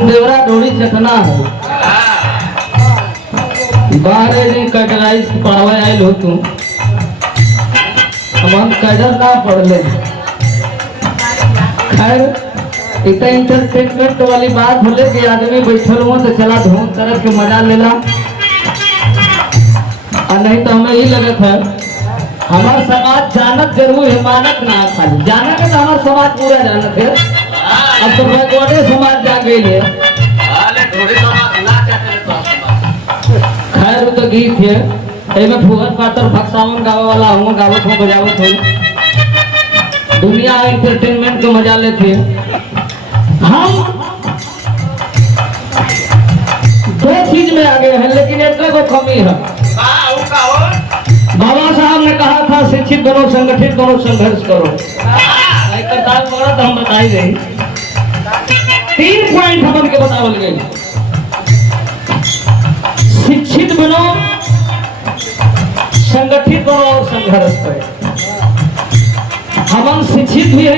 देवरा डोरी चटना है 12 दिन कटराइज पढ़ावे आयल हो तुम हम कदर ना पढ़ ले। खैर इतना इंटरटेनमेंट वाली बात होले कि आदमी बैठल हो तो चला धूम तरफ के मजा लेला और नहीं तो हमें ही लगत है हमार समाज जानत जरूर है मानत ना खाली जाना के तो हमार समाज पूरा जानत है। अब तो भगवाने समाज जा गई है। खैर तो गीत है एमे फुहर पातर भक्सावन गावे वाला हूँ गावत हूँ बजावत हूँ दुनिया एंटरटेनमेंट के मजा लेते हम दो चीज में आगे हैं लेकिन एक को कमी है। बाबा साहब ने कहा था शिक्षित बनो संगठित बनो संघर्ष करो तो हम बताई गई 3 पॉइंट हम के बतावल गए शिक्षित बनो संगठित बनो और संघर्ष करो। हम शिक्षित भी है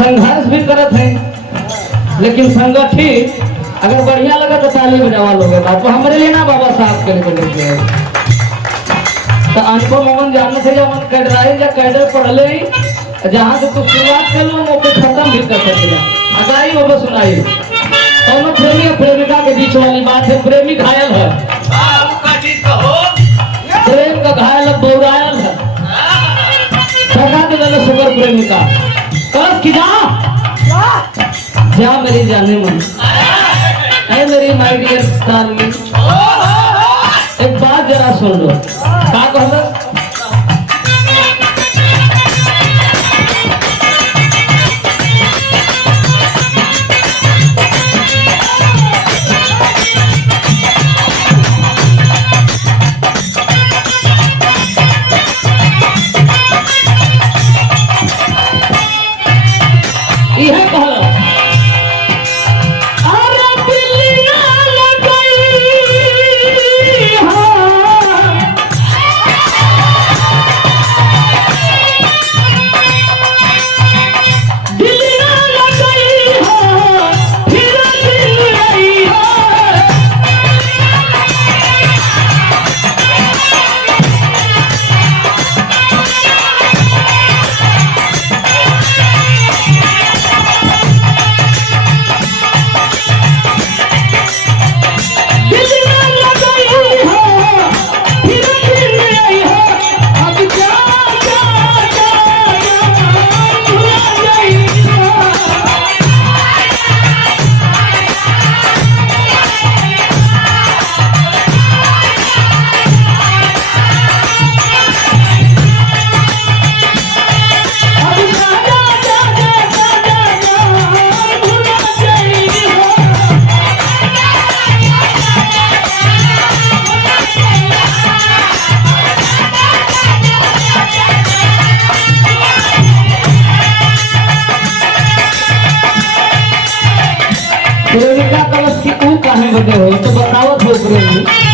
संघर्ष भी करत है लेकिन संगठित अगर बढ़िया लगा तो ताली बजावा लोगे बात तो हमारे लिए ना बाबा साहब के लिए तो अनुभव मोहन जानने थे जब कैडराइज या कैडर पढ़ले जहाँ से कुछ शुरुआत कर लो वो खत्म भी कर सकते अगाई वो सुनाई दोनों प्रेमी और प्रेमिका के बीच वाली बात है। प्रेमी घायल है प्रेम का घायल बौरायल है सगा दे सुगर प्रेमिका कस की जा मेरी जाने मन है मेरी माय डियर सानवी एक बात जरा सुन लो का कहला यह कहला प्रेमिका कलश की तू काहे बदे हो तो बताओ हो प्रेमी